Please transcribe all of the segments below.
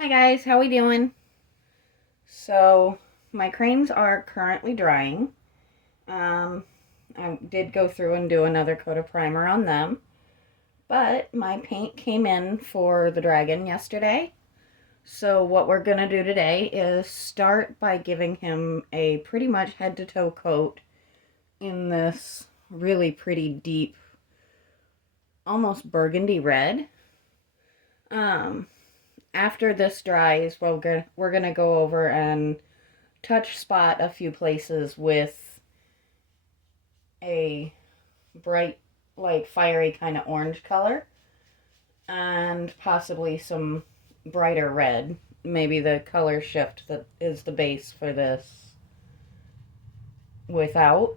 Hi guys, how we doing? So my cranes are currently drying. Um, I did go through and do another coat of primer on them, but my paint came in for the dragon yesterday. So what we're gonna do today is start by giving him a pretty much head to toe coat in this really pretty deep, almost burgundy red. Um, After this dries, we're gonna go over and touch spot a few places with a bright, like fiery kind of orange color and possibly some brighter red. Maybe the color shift that is the base for this without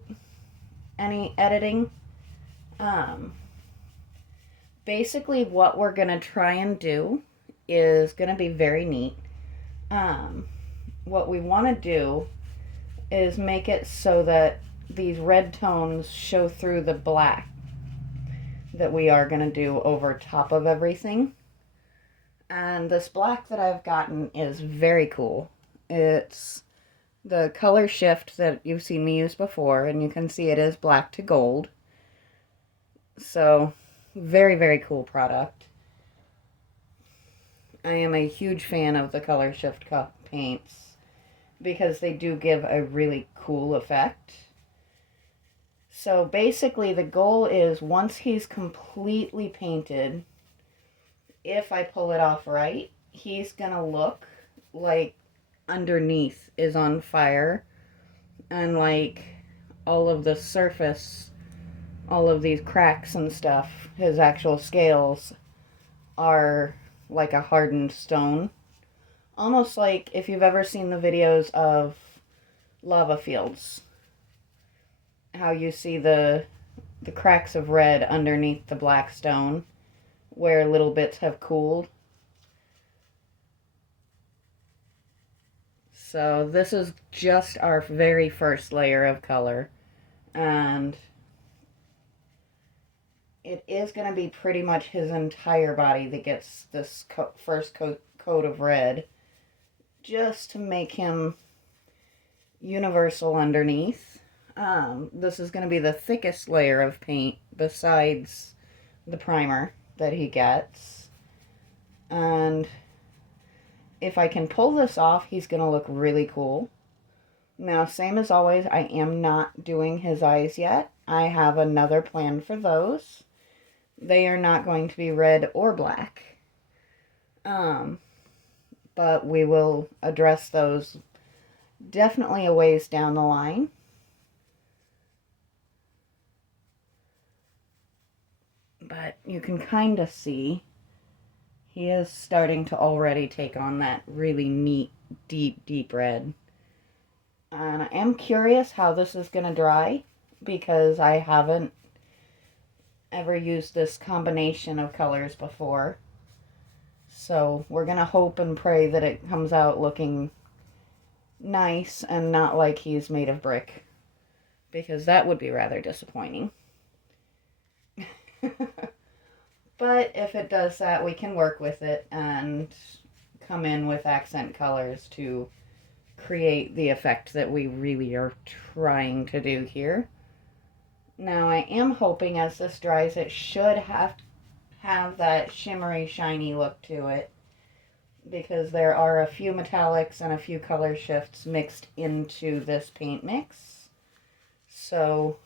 any editing. Um, Basically, what we're going to try and do is going to be very neat. Um, what we want to do is make it so that these red tones show through the black that we are going to do over top of everything. And this black that I've gotten is very cool. It's the color shift that you've seen me use before, and you can see it is black to gold. So, very, very cool product. I am a huge fan of the color shift paints because they do give a really cool effect. So basically the goal is once he's completely painted, if I pull it off right, he's gonna look like underneath is on fire and like all of the surface, all of these cracks and stuff, his actual scales are like a hardened stone. Almost like if you've ever seen the videos of lava fields, how you see the cracks of red underneath the black stone where little bits have cooled. So this is just our very first layer of color, and it is going to be pretty much his entire body that gets this first coat of red, just to make him universal underneath. This is going to be the thickest layer of paint besides the primer that he gets. And if I can pull this off, he's going to look really cool. Now, same as always, I am not doing his eyes yet. I have another plan for those. They are not going to be red or black. Um, but we will address those definitely a ways down the line. But you can kind of see he is starting to already take on that really neat, deep, deep red. And I am curious how this is going to dry because I haven't ever used this combination of colors before. So we're going to hope and pray that it comes out looking nice and not like he's made of brick, because that would be rather disappointing. But if it does that, we can work with it and come in with accent colors to create the effect that we really are trying to do here. Now I am hoping as this dries it should have that shimmery shiny look to it, because there are a few metallics and a few color shifts mixed into this paint mix. So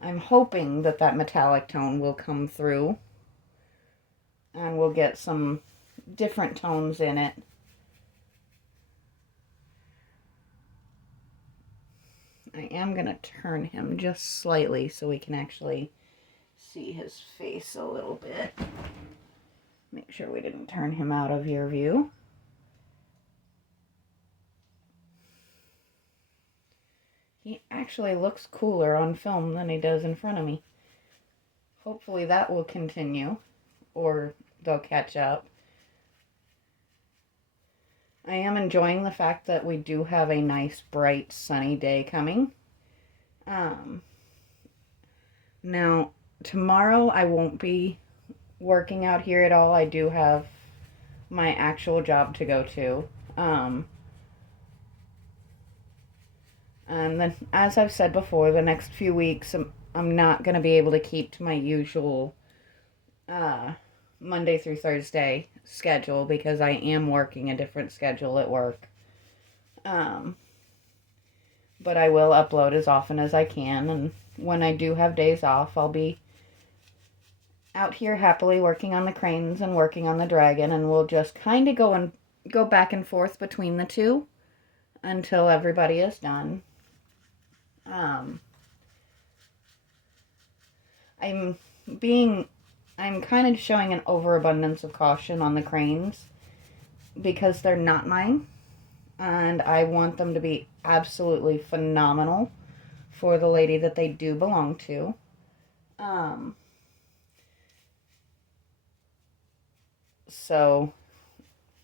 I'm hoping that that metallic tone will come through and we'll get some different tones in it. I am going to turn him just slightly so we can actually see his face a little bit. Make sure we didn't turn him out of your view. He actually looks cooler on film than he does in front of me. Hopefully that will continue, or they'll catch up. I am enjoying the fact that we do have a nice, bright, sunny day coming. Now, tomorrow I won't be working out here at all. I do have my actual job to go to. And then, as I've said before, the next few weeks, I'm not going to be able to keep to my usual Monday through Thursday schedule because I am working a different schedule at work. But I will upload as often as I can, and when I do have days off, I'll be out here happily working on the cranes and working on the dragon, and we'll just kind of go back and forth between the two until everybody is done. I'm kind of showing an overabundance of caution on the cranes because they're not mine, and I want them to be absolutely phenomenal for the lady that they do belong to. So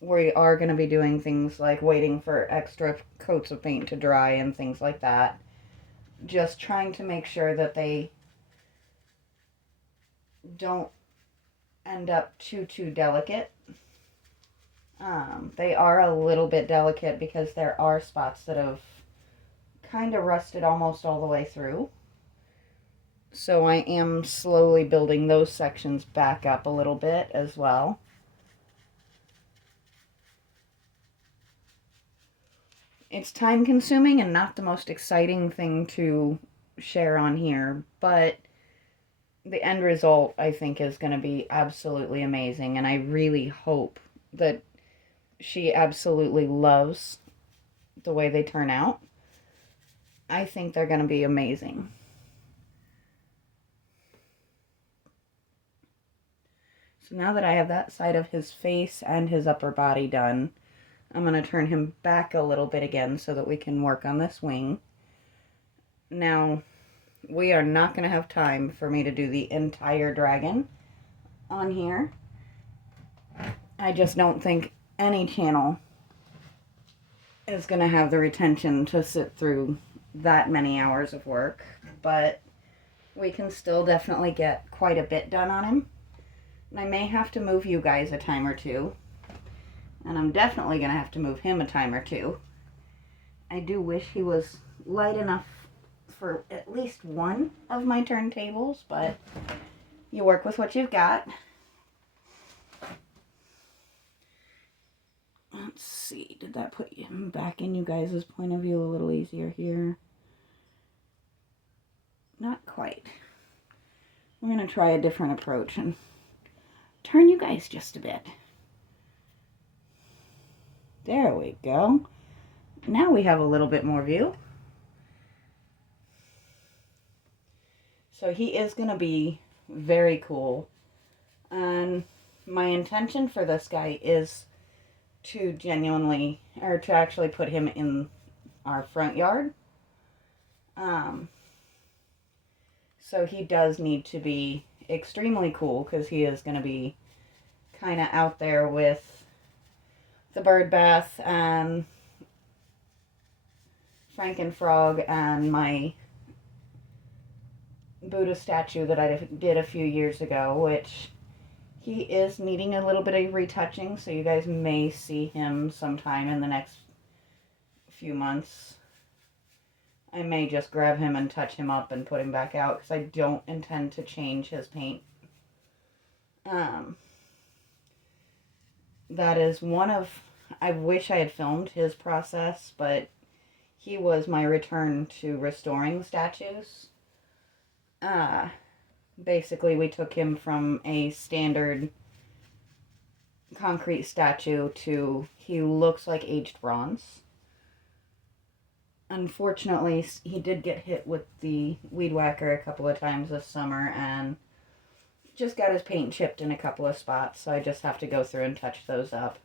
we are going to be doing things like waiting for extra coats of paint to dry and things like that. Just trying to make sure that they don't end up too delicate. They are a little bit delicate because there are spots that have kind of rusted almost all the way through. So I am slowly building those sections back up a little bit as well. It's time consuming and not the most exciting thing to share on here, but the end result I think is going to be absolutely amazing, and I really hope that she absolutely loves the way they turn out. I think they're going to be amazing. So now that I have that side of his face and his upper body done, I'm going to turn him back a little bit again so that we can work on this wing. Now, we are not going to have time for me to do the entire dragon on here. I just don't think any channel is going to have the retention to sit through that many hours of work, but we can still definitely get quite a bit done on him. And I may have to move you guys a time or two, and I'm definitely going to have to move him a time or two. I do wish he was light enough for at least one of my turntables, but you work with what you've got. Let's see, did that put him back in you guys' point of view a little easier here? Not quite. We're going to try a different approach and turn you guys just a bit. There we go. Now we have a little bit more view. So he is going to be very cool. And my intention for this guy is to genuinely, or to actually put him in our front yard. So he does need to be extremely cool because he is going to be kind of out there with the bird bath and Frankenfrog and my Buddha statue that I did a few years ago, which he is needing a little bit of retouching, so you guys may see him sometime in the next few months. I may just grab him and touch him up and put him back out because I don't intend to change his paint. That is one of... I wish I had filmed his process, but he was my return to restoring statues. Basically, we took him from a standard concrete statue to he looks like aged bronze. Unfortunately, he did get hit with the weed whacker a couple of times this summer and just got his paint chipped in a couple of spots, so I just have to go through and touch those up.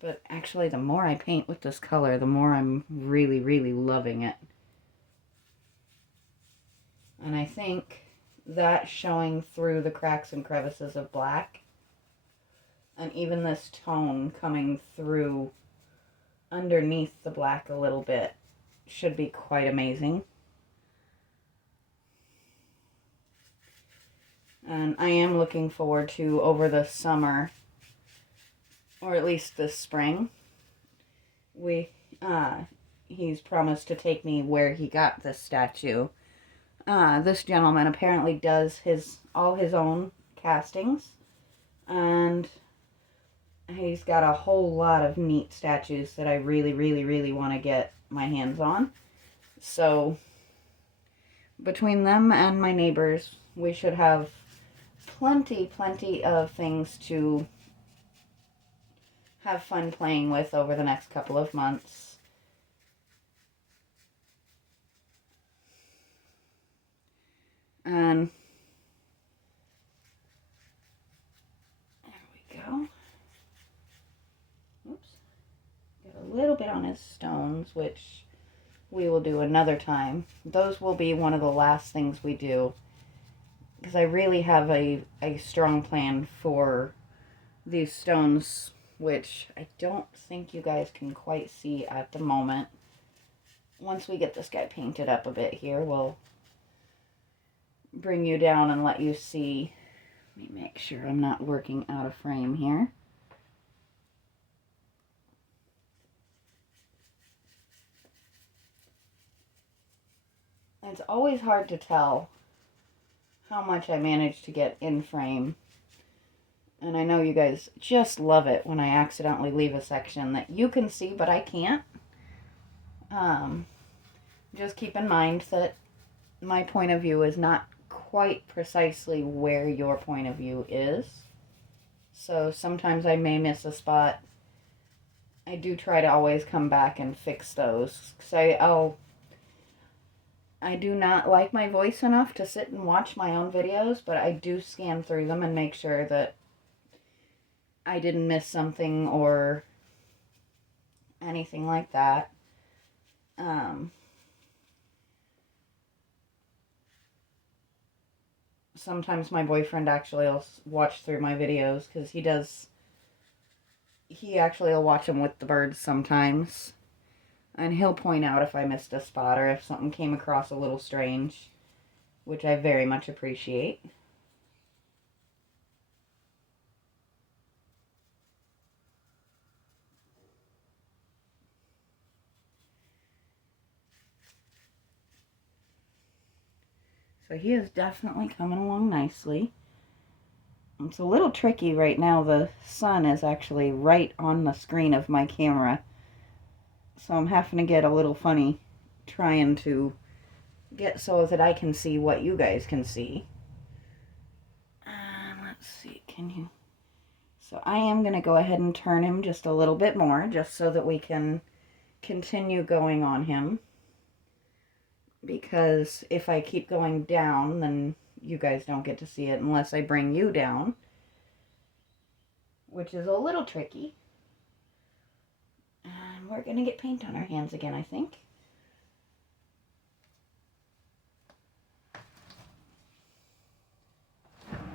But actually, the more I paint with this color, the more I'm really, really loving it. And I think that showing through the cracks and crevices of black, and even this tone coming through underneath the black a little bit, should be quite amazing. And I am looking forward to, over the summer, or at least this spring, we he's promised to take me where he got this statue. This gentleman apparently does all his own castings, and he's got a whole lot of neat statues that I really, really, really want to get my hands on. So between them and my neighbors, we should have plenty of things to have fun playing with over the next couple of months. And there we go. Oops. Got a little bit on his stones, which we will do another time. Those will be one of the last things we do, because I really have a strong plan for these stones, which I don't think you guys can quite see at the moment. Once we get this guy painted up a bit here, we'll bring you down and let you see. Let me make sure I'm not working out of frame here. It's always hard to tell how much I manage to get in frame. And I know you guys just love it when I accidentally leave a section that you can see, but I can't. Just keep in mind that my point of view is not quite precisely where your point of view is. So sometimes I may miss a spot. I do try to always come back and fix those. Because I do not like my voice enough to sit and watch my own videos, but I do scan through them and make sure that I didn't miss something or anything like that. Sometimes my boyfriend actually will watch through my videos, because he actually will watch them with the birds sometimes. And he'll point out if I missed a spot or if something came across a little strange, which I very much appreciate. So he is definitely coming along nicely. It's a little tricky right now. The sun is actually right on the screen of my camera, so I'm having to get a little funny trying to get so that I can see what you guys can see. Let's see, can you... So I am going to go ahead and turn him just a little bit more, just so that we can continue going on him. Because if I keep going down, then you guys don't get to see it unless I bring you down, which is a little tricky. And we're going to get paint on our hands again, I think.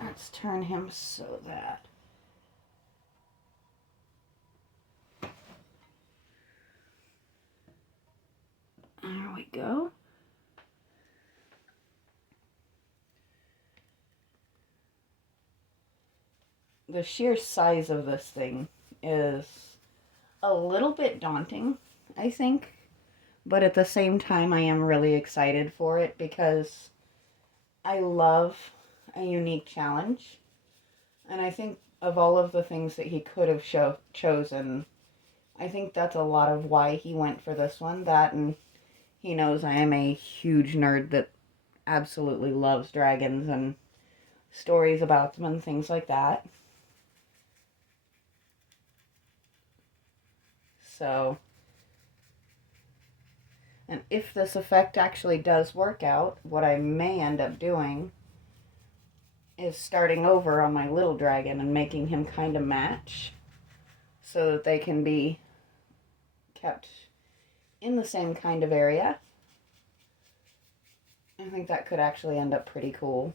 Let's turn him so that... There we go. The sheer size of this thing is a little bit daunting, I think. But at the same time, I am really excited for it, because I love a unique challenge. And I think of all of the things that he could have chosen, I think that's a lot of why he went for this one. That, and he knows I am a huge nerd that absolutely loves dragons and stories about them and things like that. So, and if this effect actually does work out, what I may end up doing is starting over on my little dragon and making him kind of match, so that they can be kept in the same kind of area. I think that could actually end up pretty cool.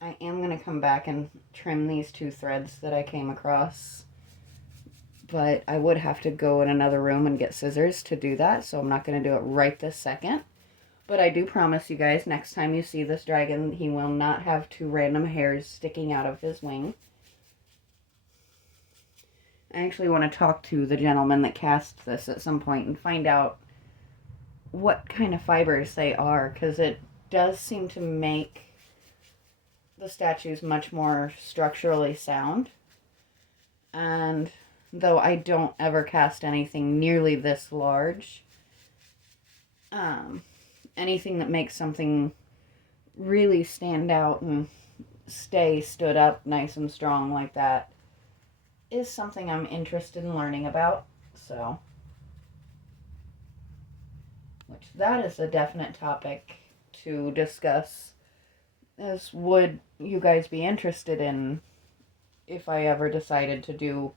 I am going to come back and trim these two threads that I came across, but I would have to go in another room and get scissors to do that, so I'm not going to do it right this second. But I do promise you guys, next time you see this dragon, he will not have two random hairs sticking out of his wing. I actually want to talk to the gentleman that cast this at some point and find out what kind of fibers they are, because it does seem to make the statues much more structurally sound. And though I don't ever cast anything nearly this large, anything that makes something really stand out and stay stood up nice and strong like that is something I'm interested in learning about. So, which that is a definite topic to discuss, is would you guys be interested in if I ever decided to do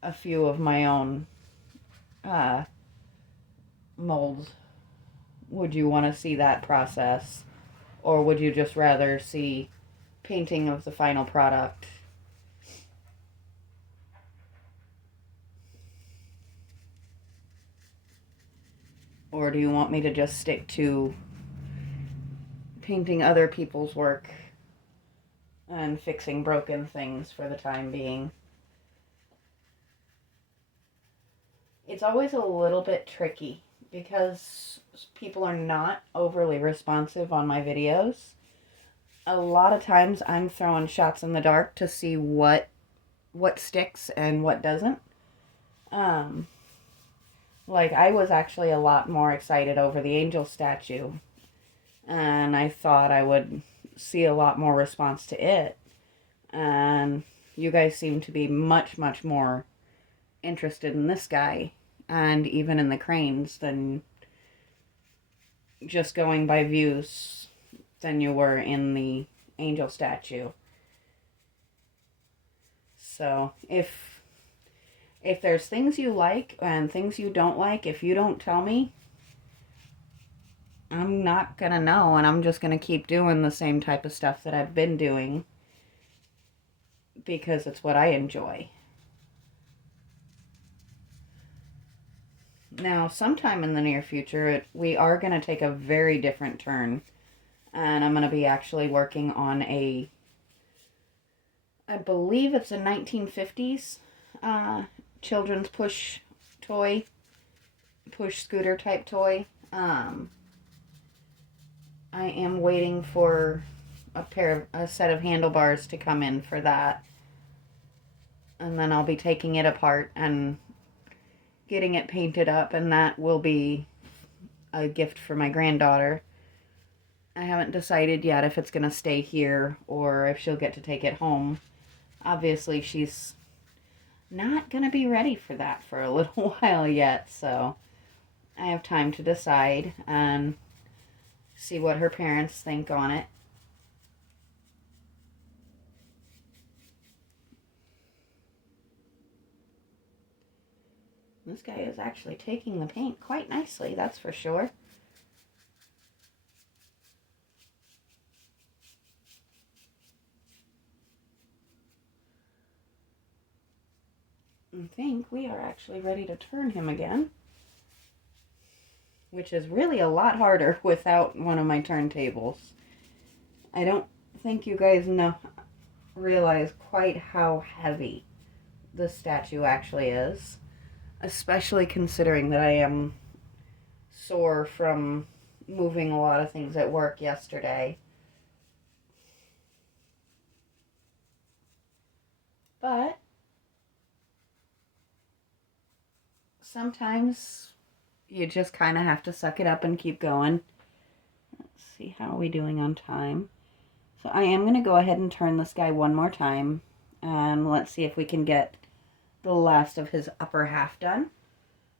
a few of my own molds? Would you want to see that process, or would you just rather see painting of the final product? Or do you want me to just stick to painting other people's work and fixing broken things for the time being? It's always a little bit tricky because people are not overly responsive on my videos. A lot of times I'm throwing shots in the dark to see what sticks and what doesn't. Like, I was actually a lot more excited over the angel statue, and I thought I would see a lot more response to it. And you guys seem to be much, much more interested in this guy, and even in the cranes, than just going by views than you were in the angel statue. So, if there's things you like and things you don't like, if you don't tell me, I'm not gonna know, and I'm just gonna keep doing the same type of stuff that I've been doing because it's what I enjoy. Now, sometime in the near future, we are going to take a very different turn, and I'm going to be actually working on I believe it's a 1950s children's push scooter type toy. I am waiting for a set of handlebars to come in for that, and then I'll be taking it apart and getting it painted up, and that will be a gift for my granddaughter. I haven't decided yet if it's going to stay here or if she'll get to take it home. Obviously, she's not going to be ready for that for a little while yet, so I have time to decide and see what her parents think on it. This guy is actually taking the paint quite nicely, that's for sure. I think we are actually ready to turn him again, which is really a lot harder without one of my turntables. I don't think you guys realize quite how heavy this statue actually is, especially considering that I am sore from moving a lot of things at work yesterday. But sometimes you just kind of have to suck it up and keep going. Let's see, how are we doing on time? So I am going to go ahead and turn this guy one more time, and let's see if we can get the last of his upper half done.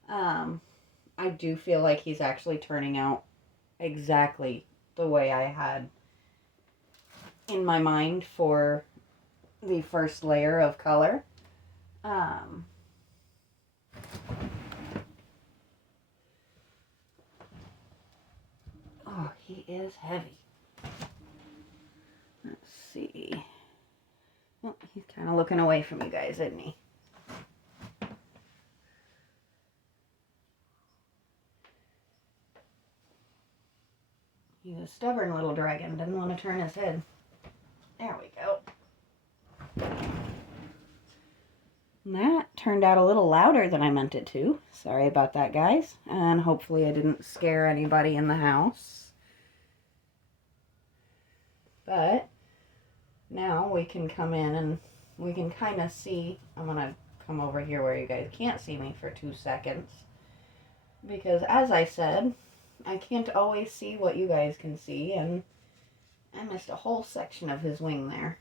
I do feel like he's actually turning out exactly the way I had in my mind for the first layer of color. Oh, he is heavy. Let's see. Oh, he's kind of looking away from you guys, isn't he? He's a stubborn little dragon, didn't want to turn his head. There we go. And that turned out a little louder than I meant it to. Sorry about that, guys. And hopefully I didn't scare anybody in the house. But now we can come in and we can kind of see. I'm going to come over here where you guys can't see me for 2 seconds. Because as I said, I can't always see what you guys can see, and I missed a whole section of his wing there.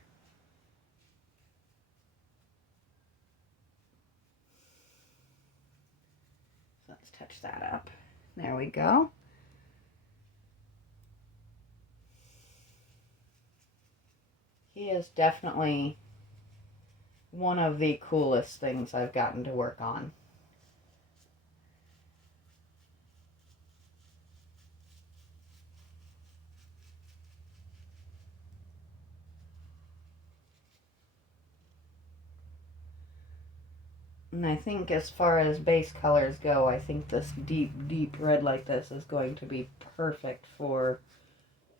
So let's touch that up. There we go. He is definitely one of the coolest things I've gotten to work on. And I think as far as base colors go, I think this deep, deep red like this is going to be perfect for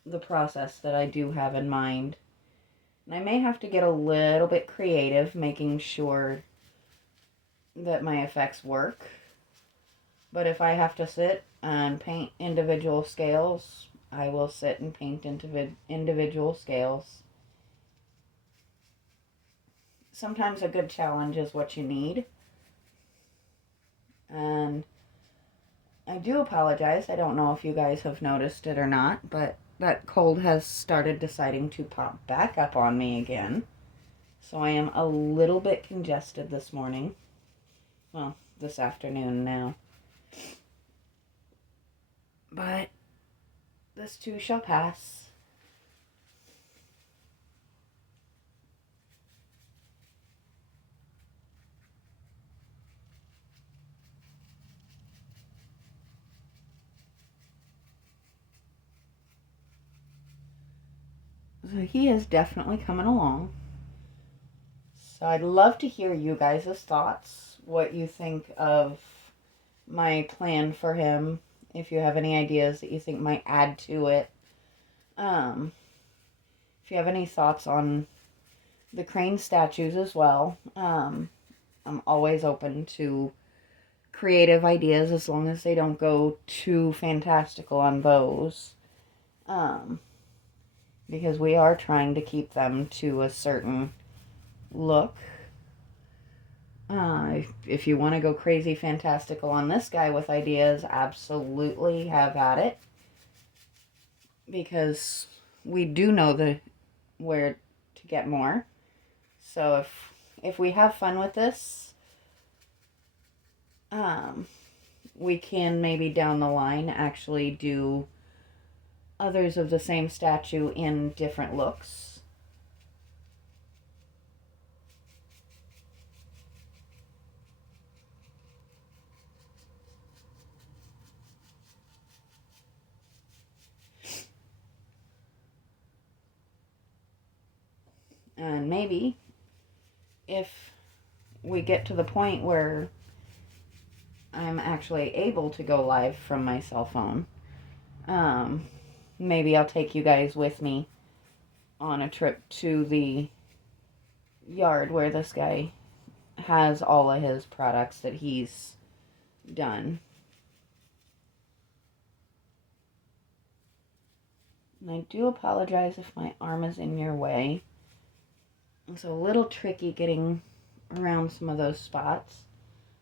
the process that I do have in mind. And I may have to get a little bit creative, making sure that my effects work. But if I have to sit and paint individual scales, I will sit and paint individual scales. Sometimes a good challenge is what you need. And I do apologize. I don't know if you guys have noticed it or not, but that cold has started deciding to pop back up on me again. So I am a little bit congested this morning. Well, this afternoon now. But this too shall pass. So he is definitely coming along. So I'd love to hear you guys' thoughts, what you think of my plan for him, if you have any ideas that you think might add to it. If you have any thoughts on the crane statues as well, I'm always open to creative ideas as long as they don't go too fantastical on those. Because we are trying to keep them to a certain look. If you want to go crazy fantastical on this guy with ideas, absolutely have at it. Because we do know where to get more. So if we have fun with this, we can maybe down the line actually do others of the same statue in different looks. And maybe if we get to the point where I'm actually able to go live from my cell phone, maybe I'll take you guys with me on a trip to the yard where this guy has all of his products that he's done. And I do apologize if my arm is in your way. It's a little tricky getting around some of those spots.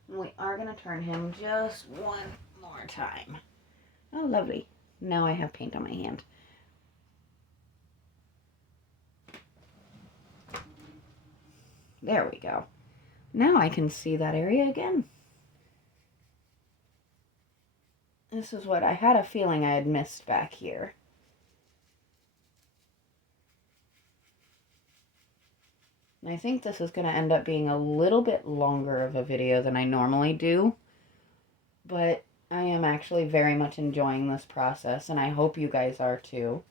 And we are going to turn him just one more time. Oh, lovely. Now I have paint on my hand. There we go. Now I can see that area again. This is what I had a feeling I had missed back here. And I think this is going to end up being a little bit longer of a video than I normally do. But I am actually very much enjoying this process, and I hope you guys are too.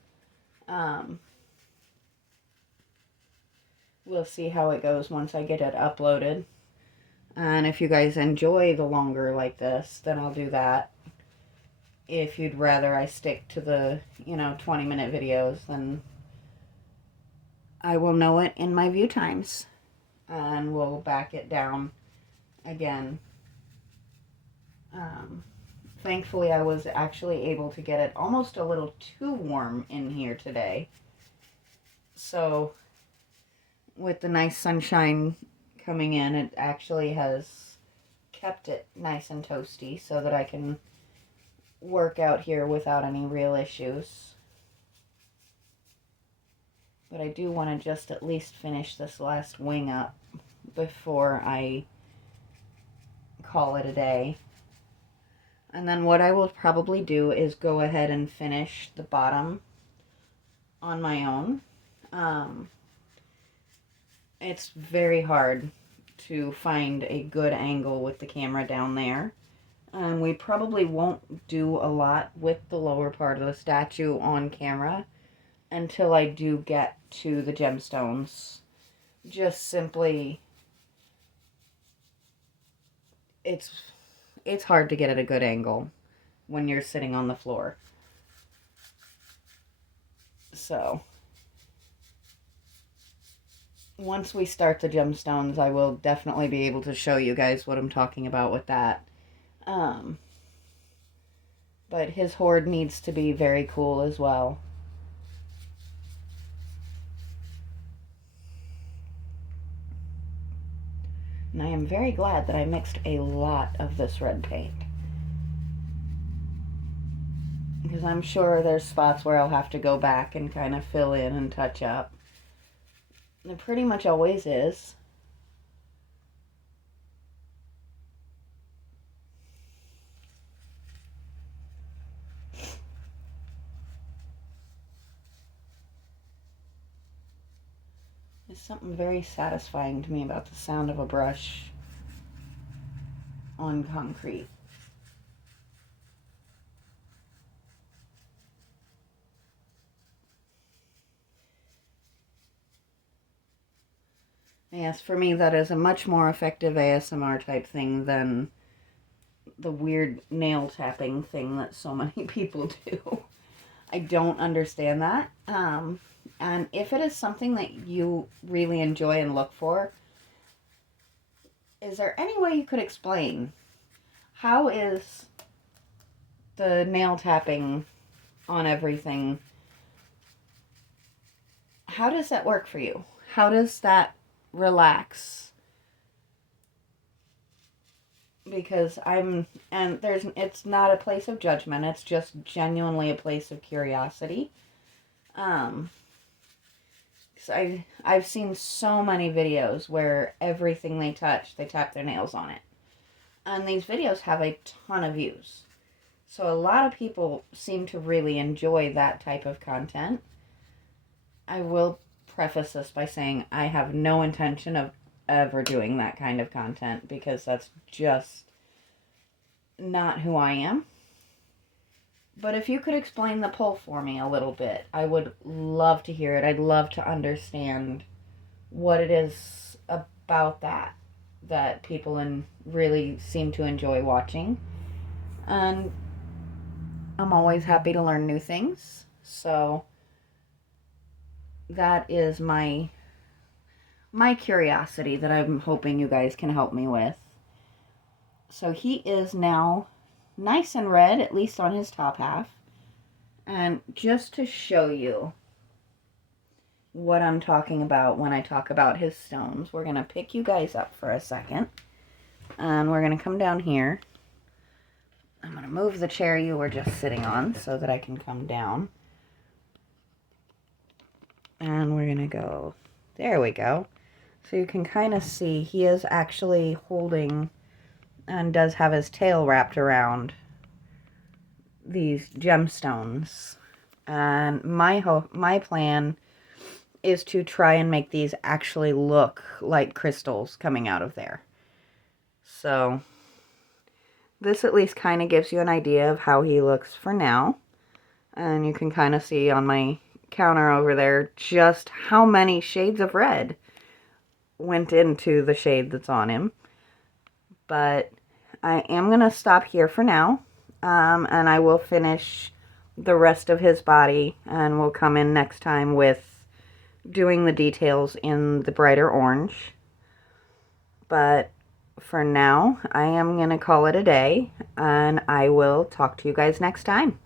We'll see how it goes once I get it uploaded. And if you guys enjoy the longer like this, then I'll do that. if you'd rather I stick to the, 20-minute videos, then I will know it in my view times. And we'll back it down again. Thankfully, I was actually able to get it almost a little too warm in here today. So, with the nice sunshine coming in, it actually has kept it nice and toasty so that I can work out here without any real issues. But I do want to just at least finish this last wing up before I call it a day. And then what I will probably do is go ahead and finish the bottom on my own. It's very hard to find a good angle with the camera down there. And we probably won't do a lot with the lower part of the statue on camera until I do get to the gemstones. Just simply, it's hard to get at a good angle when you're sitting on the floor. So, once we start the gemstones, I will definitely be able to show you guys what I'm talking about with that. But his hoard needs to be very cool as well. And I am very glad that I mixed a lot of this red paint. Because I'm sure there's spots where I'll have to go back and kind of fill in and touch up. There pretty much always is. There's something very satisfying to me about the sound of a brush on concrete. Yes, for me that is a much more effective ASMR type thing than the weird nail tapping thing that so many people do. I don't understand that. And if it is something that you really enjoy and look for, is there any way you could explain how is the nail tapping on everything, how does that work for you? How does that relax? Because it's not a place of judgment, it's just genuinely a place of curiosity. So I've seen so many videos where everything they touch, they tap their nails on it. And these videos have a ton of views. So a lot of people seem to really enjoy that type of content. I will preface this by saying I have no intention of ever doing that kind of content because that's just not who I am. But if you could explain the pull for me a little bit, I would love to hear it. I'd love to understand what it is about that people really seem to enjoy watching. And I'm always happy to learn new things. So that is my curiosity that I'm hoping you guys can help me with. So he is now nice and red, at least on his top half. And just to show you what I'm talking about when I talk about his stones, we're going to pick you guys up for a second. And we're going to come down here. I'm going to move the chair you were just sitting on so that I can come down. And we're going to go, there we go. So you can kind of see he is actually holding and does have his tail wrapped around these gemstones. And my plan is to try and make these actually look like crystals coming out of there. So this at least kind of gives you an idea of how he looks for now. And you can kind of see on my counter over there just how many shades of red went into the shade that's on him. But I am going to stop here for now. and I will finish the rest of his body, and we'll come in next time with doing the details in the brighter orange. But for now, I am going to call it a day, and I will talk to you guys next time.